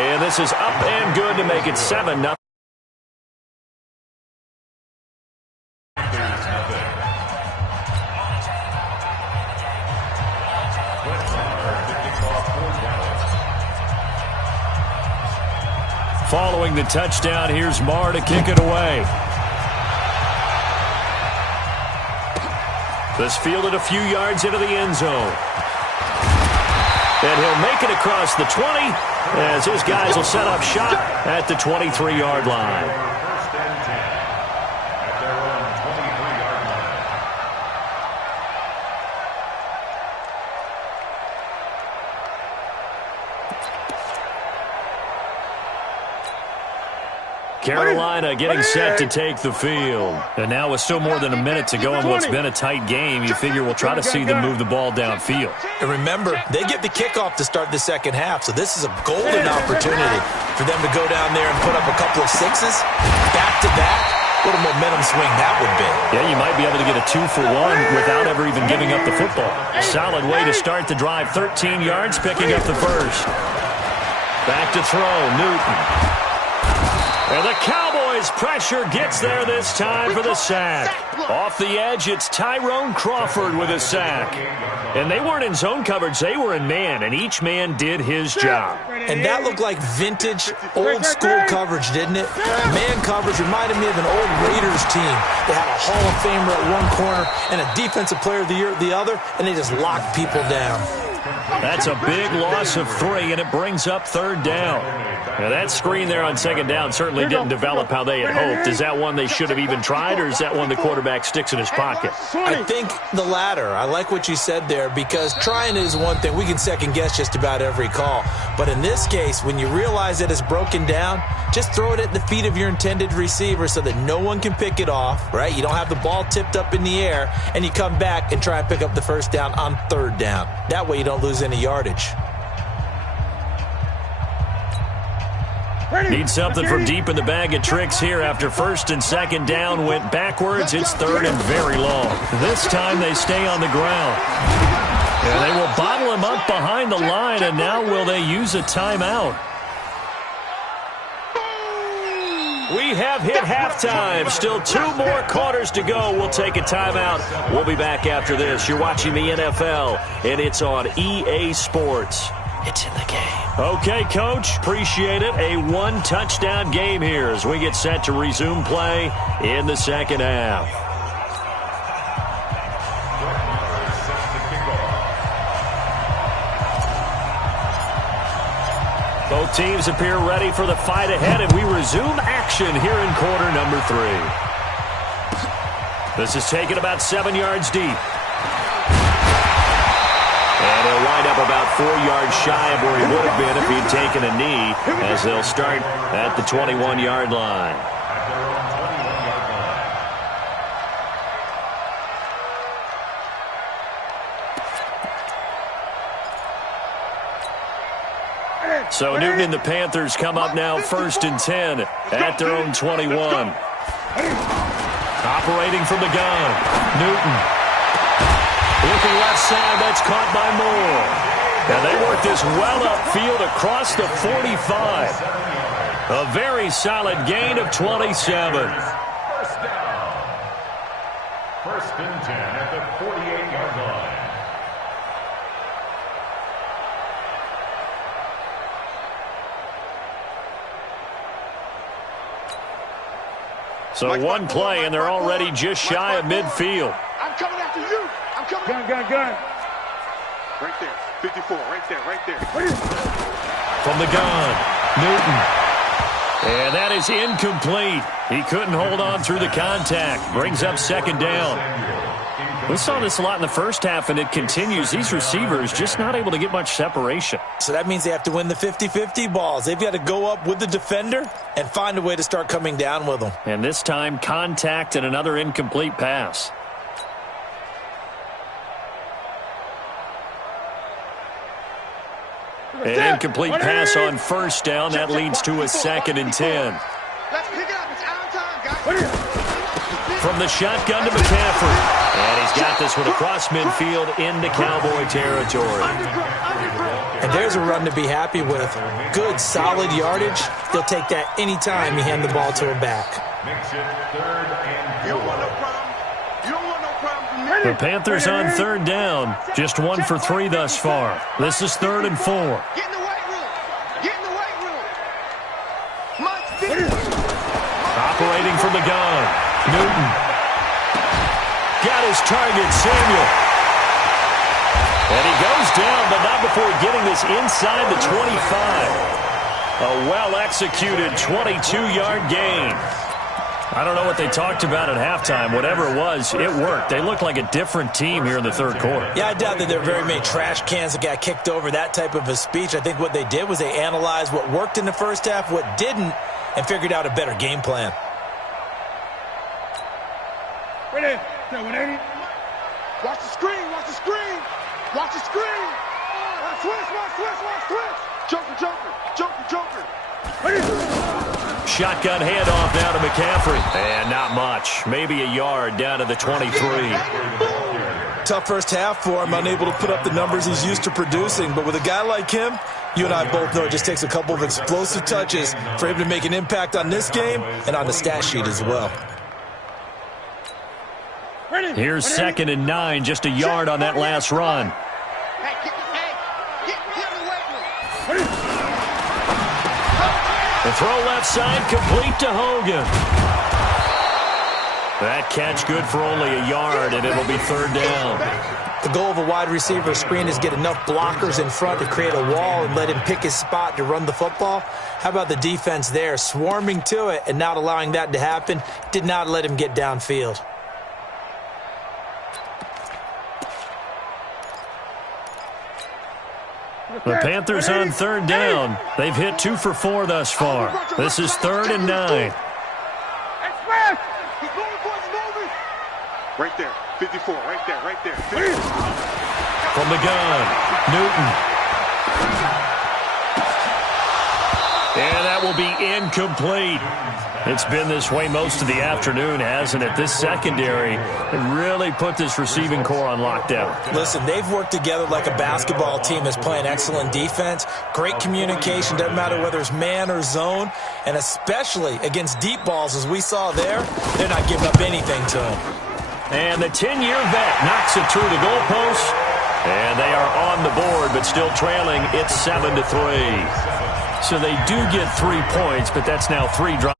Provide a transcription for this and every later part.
And this is up and good to make it 7-0. Following the touchdown, here's Marr to kick it away. This fielded a few yards into the end zone. And he'll make it across the 20 as his guys will set up shop at the 23-yard line. Carolina getting set to take the field. And now with still more than a minute to go in what's been a tight game, you figure we'll try to see them move the ball downfield. And remember, they get the kickoff to start the second half, so this is a golden opportunity for them to go down there and put up a couple of sixes back-to-back. What a momentum swing that would be. Yeah, you might be able to get a 2-for-1 without ever even giving up the football. Solid way to start the drive. 13 yards, picking up the first. Back to throw, Newton. And the Cowboys pressure gets there this time for the sack. Off the edge, it's Tyrone Crawford with a sack. And they weren't in zone coverage, they were in man, and each man did his job. And that looked like vintage, old-school coverage, didn't it? Man coverage reminded me of an old Raiders team. They had a Hall of Famer at one corner and a Defensive Player of the Year at the other, and they just locked people down. That's a big loss of 3, and it brings up third down. Now, that screen there on second down certainly didn't develop how they had hoped. Is that one they should have even tried, or is that one the quarterback sticks in his pocket? I think the latter. I like what you said there, because trying is one thing. We can second-guess just about every call. But in this case, when you realize that it's broken down, just throw it at the feet of your intended receiver so that no one can pick it off, right? You don't have the ball tipped up in the air, and you come back and try and pick up the first down on third down. That way you don't lose any yardage. Need something from deep in the bag of tricks here after first and second down went backwards. It's third and very long. This time they stay on the ground. And they will bottle him up behind the line, and now will they use a timeout? We have hit halftime. Still 2 more quarters to go. We'll take a timeout. We'll be back after this. You're watching the NFL, and it's on EA Sports. It's in the game. Okay, Coach. Appreciate it. A 1-touchdown game here as we get set to resume play in the second half. Both teams appear ready for the fight ahead, and we resume action here in quarter number 3. This is taken about 7 yards deep. And he'll wind up about 4 yards shy of where he would have been if he'd taken a knee, as they'll start at the 21-yard line. So Newton and the Panthers come up now 1st and 10 at their own 21. Operating from the gun, Newton. Looking left side, that's caught by Moore. And they work this well upfield across the 45. A very solid gain of 27. First down. 1st and 10 at the 48-yard line. So one play, and they're already just shy of midfield. I'm coming after you. I'm coming. Gun. Right there. 54. Right there. From the gun, Newton. And that is incomplete. He couldn't hold on through the contact. Brings up second down. We saw this a lot in the first half, and it continues. These receivers just not able to get much separation. So that means they have to win the 50-50 balls. They've got to go up with the defender and find a way to start coming down with them. And this time, contact and another incomplete pass. An incomplete pass on first down. That leads to a 2nd and 10. Let's pick it up. It's our time, guys. From the shotgun to McCaffrey. And he's got this one across midfield into Cowboy territory. And there's a run to be happy with. Good, solid yardage. They'll take that anytime you hand the ball to a back. Makes it 3rd and 4. You don't want no problem. You don't want no problem from me. The Panthers on 3rd down. Just 1 for 3 thus far. This is 3rd and 4. Get in the weight room. Get in the weight room. Operating from the gun. Newton. Got his target, Samuel. And he goes down, but not before getting this inside the 25. A well-executed 22-yard gain. I don't know what they talked about at halftime. Whatever it was, it worked. They look like a different team here in the 3rd quarter. Yeah, I doubt that there are very many trash cans that got kicked over, that type of a speech. I think what they did was they analyzed what worked in the first half, what didn't, and figured out a better game plan. Wait there. Watch the screen. Watch the screen. Watch the screen. Watch switch. Joker. Shotgun handoff now to McCaffrey. And not much. Maybe a yard down to the 23. Tough first half for him, unable to put up the numbers he's used to producing. But with a guy like him, you and I both know it just takes a couple of explosive touches for him to make an impact on this game and on the stat sheet as well. Here's 2nd and 9, just a yard on that last run. The throw left side, complete to Hogan. That catch good for only a yard, and it'll be 3rd down. The goal of a wide receiver screen is get enough blockers in front to create a wall and let him pick his spot to run the football. How about the defense there, swarming to it and not allowing that to happen? Did not let him get downfield. The Panthers on 3rd down. They've hit 2 for 4 thus far. This is 3rd and 9. Right there. 54. Right there. From the gun, Newton. And that will be incomplete. It's been this way most of the afternoon, hasn't it? This secondary really put this receiving core on lockdown. Listen, they've worked together like a basketball team that's playing excellent defense. Great communication, doesn't matter whether it's man or zone. And especially against deep balls, as we saw there, they're not giving up anything to them. And the 10-year vet knocks it through the goalpost. And they are on the board, but still trailing. It's 7-3. So they do get 3 points, but that's now 3 drives.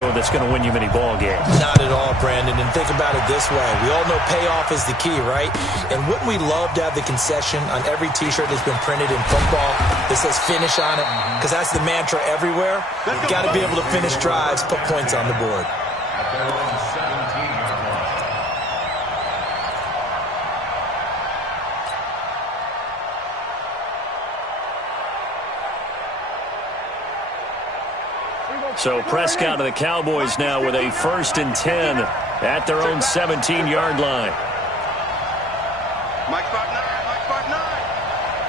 That's going to win you many ball games. Not at all, Brandon. And think about it this way. We all know payoff is the key, right? And wouldn't we love to have the concession on every T-shirt that's been printed in football that says finish on it? Because that's the mantra everywhere. You've got to be able to finish drives, put points on the board. At their own 17-yard line. So Prescott of the Cowboys now with a 1st and 10 at their own 17-yard line. Mike spot 9.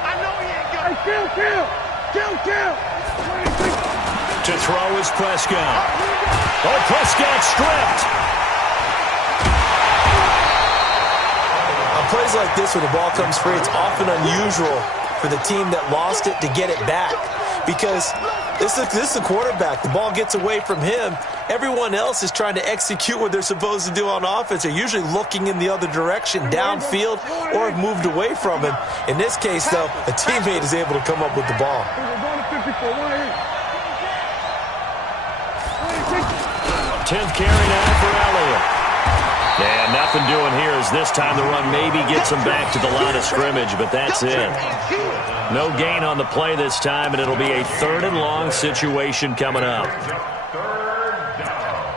I know he ain't got it. Kill. To throw is Prescott. Oh, Prescott stripped. On plays like this where the ball comes free, it's often unusual for the team that lost it to get it back. Because this is the quarterback. The ball gets away from him. Everyone else is trying to execute what they're supposed to do on offense. They're usually looking in the other direction, downfield, or have moved away from him. In this case, though, a teammate is able to come up with the ball. 10th carry now for Elliott. And nothing doing here as this time the run maybe gets him back to the line of scrimmage, but that's it. No gain on the play this time, and it'll be a 3rd and long situation coming up. 3rd down.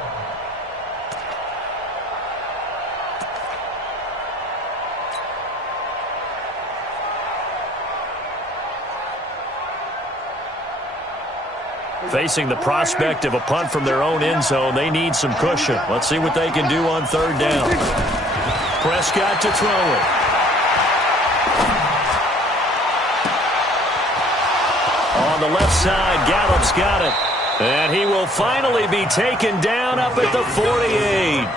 Facing the prospect of a punt from their own end zone, they need some cushion. Let's see what they can do on 3rd down. Prescott to throw it. On the left side, Gallup's got it. And he will finally be taken down up at the 48.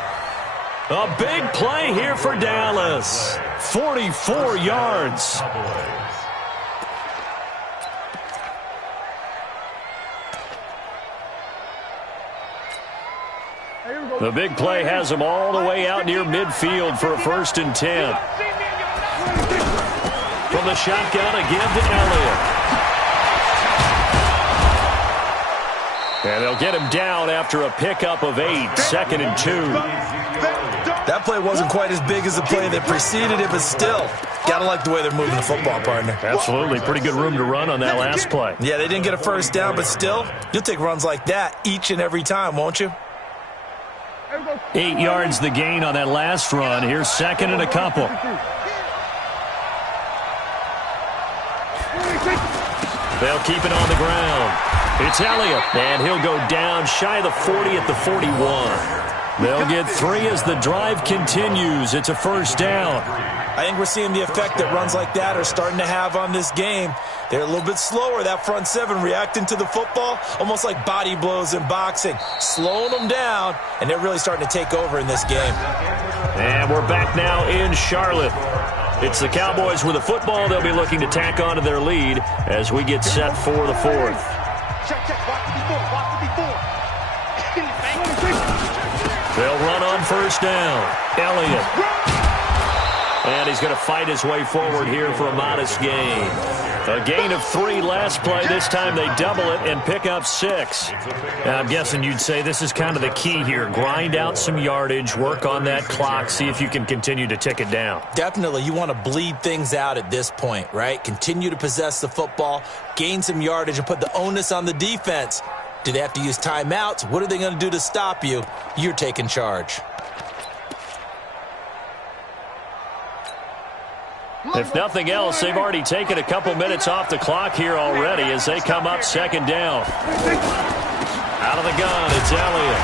A big play here for Dallas. 44 yards. The big play has them all the way out near midfield for a 1st and 10. From the shotgun again to Elliott. And they'll get him down after a pickup of 8, 2nd and 2. That play wasn't quite as big as the play that preceded it, but still, gotta like the way they're moving the football, partner. Absolutely. Pretty good room to run on that last play. Yeah, they didn't get a 1st down, but still, you'll take runs like that each and every time, won't you? 8 yards the gain on that last run. Here's 2nd and a couple. They'll keep it on the ground. It's Elliott, and he'll go down shy of the 40 at the 41. They'll get 3 as the drive continues. It's a 1st down. I think we're seeing the effect that runs like that are starting to have on this game. They're a little bit slower, that front 7, reacting to the football, almost like body blows in boxing, slowing them down, and they're really starting to take over in this game. And we're back now in Charlotte. It's the Cowboys with the football. They'll be looking to tack on to their lead as we get set for the 4th. They'll run on 1st down. Elliott. And he's going to fight his way forward here for a modest gain. A gain of 3 last play. This time they double it and pick up 6. Now, I'm guessing you'd say this is kind of the key here. Grind out some yardage, work on that clock, see if you can continue to tick it down. Definitely. You want to bleed things out at this point, right? Continue to possess the football, gain some yardage, and put the onus on the defense. Do they have to use timeouts? What are they going to do to stop you? You're taking charge. If nothing else, they've already taken a couple minutes off the clock here already as they come up 2nd down. Out of the gun, it's Elliott.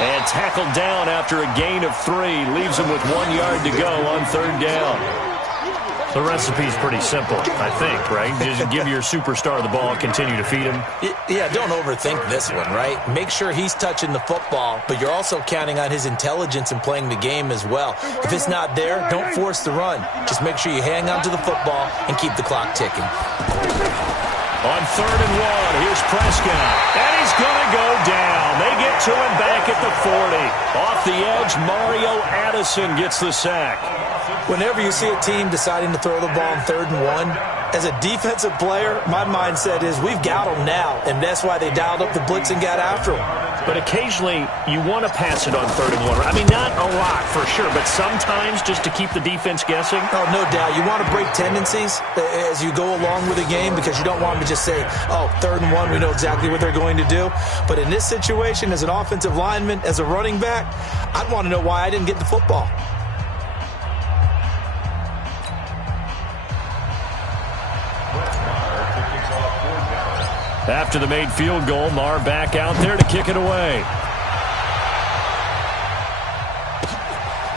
And tackled down after a gain of 3. Leaves him with 1 yard to go on 3rd down. The recipe's pretty simple, I think, right? Just give your superstar the ball, continue to feed him. Yeah, don't overthink this one, right? Make sure he's touching the football, but you're also counting on his intelligence in playing the game as well. If it's not there, don't force the run. Just make sure you hang on to the football and keep the clock ticking. On 3rd and 1, here's Prescott. And he's going to go down. They get to him back at the 40. Off the edge, Mario Addison gets the sack. Whenever you see a team deciding to throw the ball on 3rd and 1, as a defensive player, my mindset is we've got them now, and that's why they dialed up the blitz and got after them. But occasionally, you want to pass it on 3rd and 1. I mean, not a lot for sure, but sometimes just to keep the defense guessing. Oh, no doubt. You want to break tendencies as you go along with the game because you don't want them to just say, oh, 3rd and 1, we know exactly what they're going to do. But in this situation, as an offensive lineman, as a running back, I'd want to know why I didn't get the football. After the made field goal, Marr back out there to kick it away.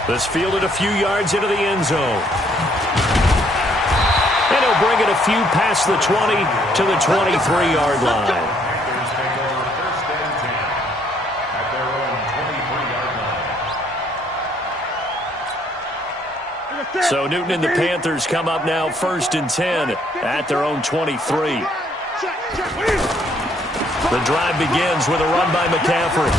This fielded a few yards into the end zone. And he'll bring it a few past the 20 to the 23-yard line. So Newton and the Panthers come up now 1st and 10 at their own 23. The drive begins with a run by McCaffrey.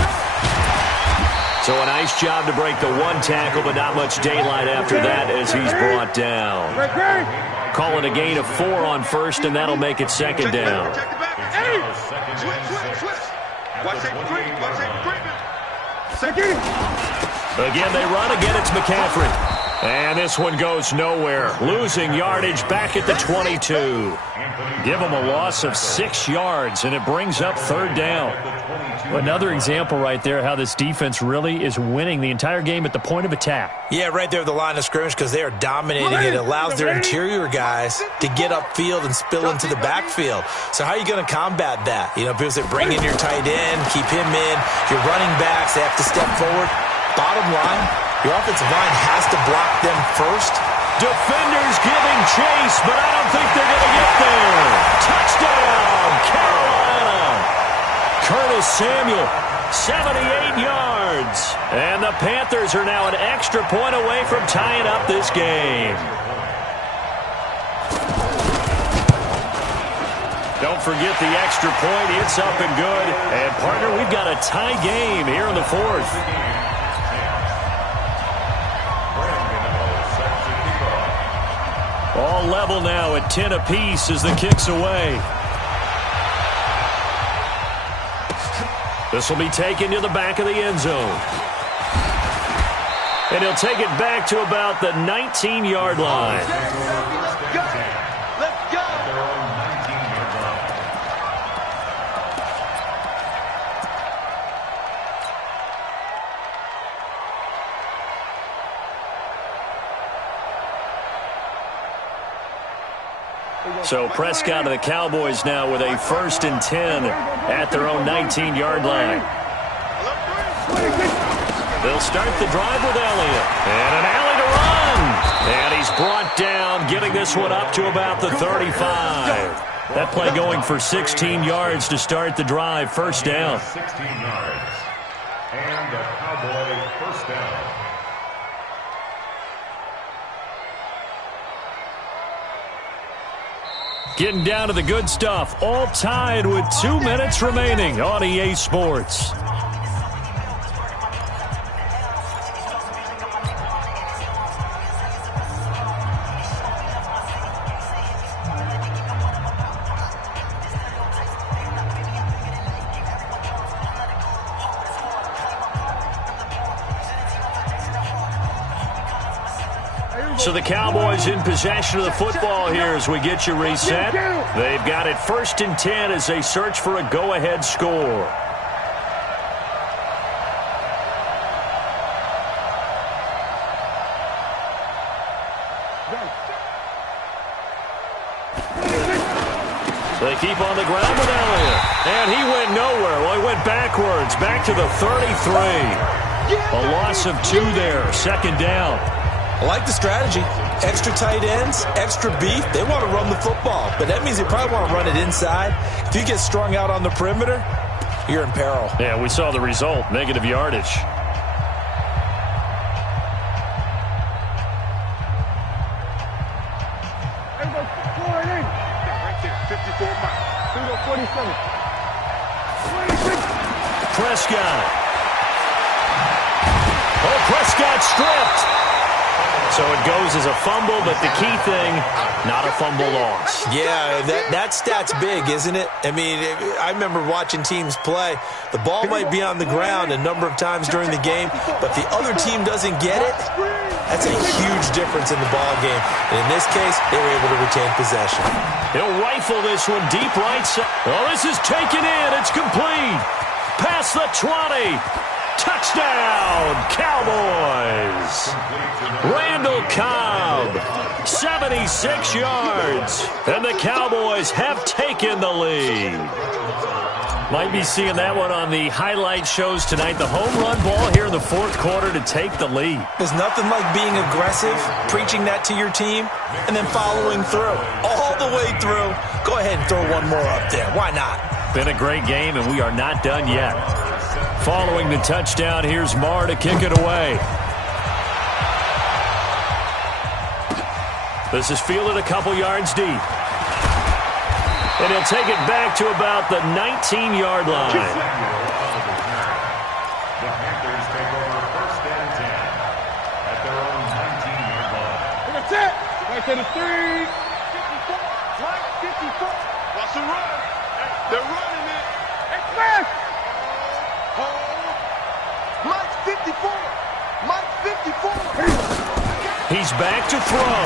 So a nice job to break the 1 tackle, but not much daylight after that as he's brought down. Call it a gain of 4 on 1st, and that'll make it 2nd down. Again, they run. Again, it's McCaffrey. And this one goes nowhere. Losing yardage back at the 22. Give them a loss of 6 yards, and it brings up 3rd down. Another example right there how this defense really is winning the entire game at the point of attack. Yeah, right there at the line of scrimmage because they are dominating it. It allows their interior guys to get upfield and spill into the backfield. So how are you going to combat that? You know, people say bring in your tight end, keep him in. Your running backs, they have to step forward. Bottom line, your offensive line has to block them first. Defenders giving chase, but I don't think they're going to get there. Touchdown, Carolina. Curtis Samuel, 78 yards. yards. And the Panthers are now an extra point away from tying up this game. Don't forget the extra point. It's up and good. And, partner, we've got a tie game here in the fourth. All level now at 10 apiece as the kick's away. This will be taken to the back of the end zone. And he'll take it back to about the 19-yard line. Let's go. So Prescott and the Cowboys now with a 1st and 10 at their own 19-yard line. They'll start the drive with Elliott. And an alley to run. And he's brought down, getting this one up to about the 35. That play going for 16 yards to start the drive. First down. 16 yards. And the Cowboy first down. Getting down to the good stuff. All tied with 2 minutes remaining on EA Sports. So the Cowboys in possession of the football here as we get you reset. They've got it 1st and 10 as they search for a go-ahead score. They keep on the ground with Elliott. And he went nowhere. Well, he went backwards, back to the 33. A loss of 2 there, 2nd down. I like the strategy. Extra tight ends, extra beef. They want to run the football, but that means they probably want to run it inside. If you get strung out on the perimeter, you're in peril. Yeah, we saw the result, negative yardage. Prescott. Oh, Prescott stripped. So it goes as a fumble, but the key thing, not a fumble loss. Yeah, that stat's big, isn't it? I mean, I remember watching teams play. The ball might be on the ground a number of times during the game, but the other team doesn't get it. That's a huge difference in the ball game. And in this case, they were able to retain possession. He'll rifle this one deep right side. Oh, this is taken in. It's complete. Past the 20. Touchdown, Cowboys. Randall Cobb, 76 yards. And the Cowboys have taken the lead. Might be seeing that one on the highlight shows tonight. The home run ball here in the 4th quarter to take the lead. There's nothing like being aggressive, preaching that to your team, and then following through. All the way through. Go ahead and throw one more up there. Why not? Been a great game, and we are not done yet. Following the touchdown, here's Marr to kick it away. This is fielded a couple yards deep. And he'll take it back to about the 19-yard line. The Panthers take over 1st and 10 at their own 19-yard line. That's it. Right to the 3. 54. Right, 54. Watch the run. They're running it. Express. Mike 54. Mike 54. He's back to throw.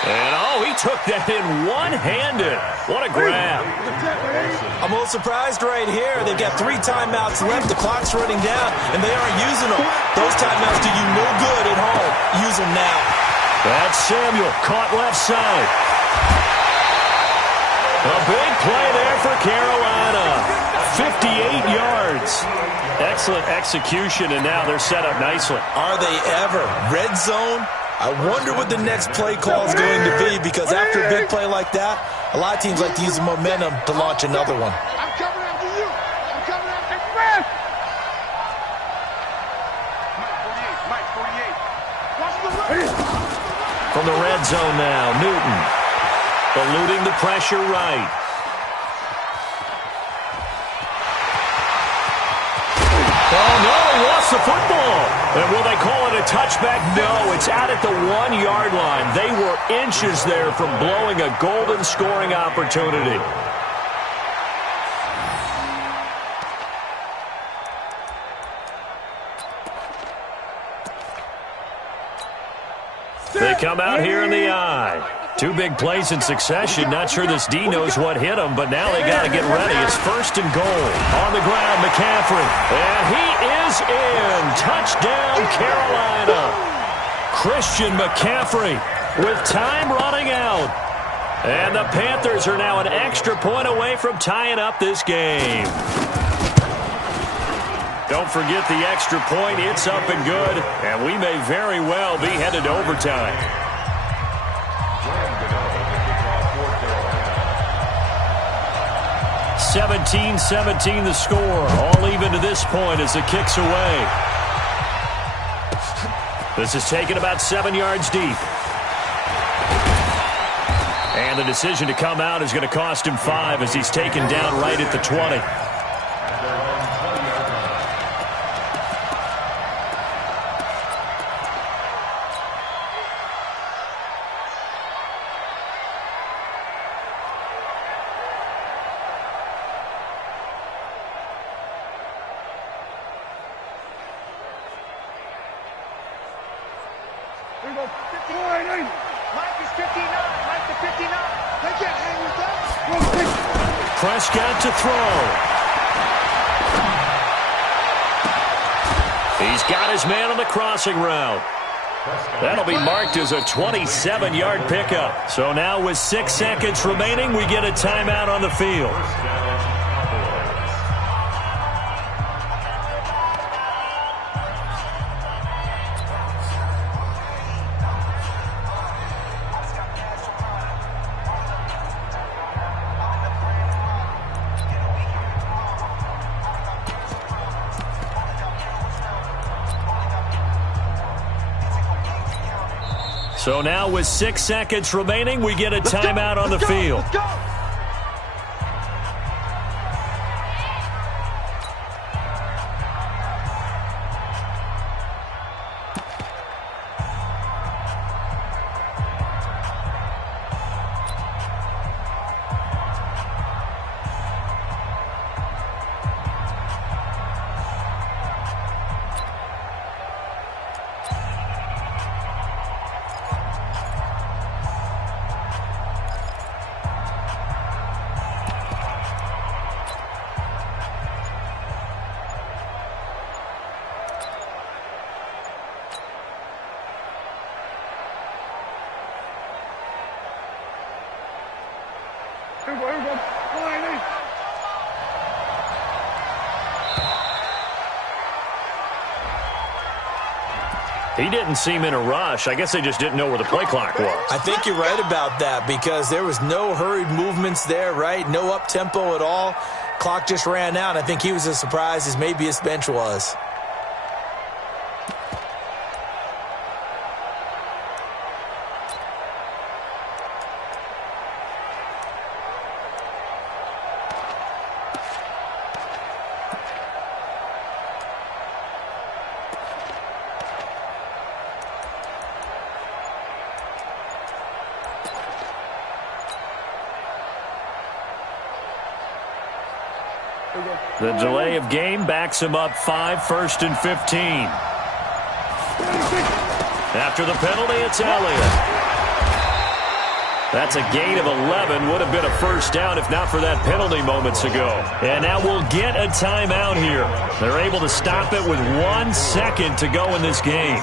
And, oh, he took that in one-handed. What a grab. I'm a little surprised right here. They've got 3 timeouts left. The clock's running down, and they aren't using them. Those timeouts do you no good at home. Use them now. That's Samuel, caught left side. A big play there for Carolina. 58 yards. Excellent execution, and now they're set up nicely. Are they ever? Red zone? I wonder what the next play call is going to be, because after a big play like that, a lot of teams like to use the momentum to launch another one. I'm coming after you. I'm coming after Express. from the red zone now. Newton eluding the pressure right. Oh, no, he lost the football. And will they call it a touchback? No, it's out at the 1-yard line. They were inches there from blowing a golden scoring opportunity. They come out here in the I. 2 big plays in succession. Not sure this D knows what hit him, but now they got to get ready. It's 1st and goal. On the ground, McCaffrey. And he is in. Touchdown, Carolina. Christian McCaffrey with time running out. And the Panthers are now an extra point away from tying up this game. Don't forget the extra point. It's up and good, and we may very well be headed to overtime. (17-17) the score. All even to this point as the kick's away. This is taken about 7 yards deep. And the decision to come out is going to cost him 5 as he's taken down right at the 20. Prescott to throw. He's got his man on the crossing route. That'll be marked as a 27-yard pickup. So now with 6 seconds remaining, we get a timeout on the field. So now with 6 seconds remaining, we get a timeout on the field. He didn't seem in a rush. I guess they just didn't know where the play clock was. I think you're right about that because there was no hurried movements there, right? No up-tempo at all. Clock just ran out. I think he was as surprised as maybe his bench was. The delay of game backs him up 5, 1st and 15. After the penalty, it's Elliott. That's a gain of 11. Would have been a first down if not for that penalty moments ago. And now we'll get a timeout here. They're able to stop it with 1 second to go in this game.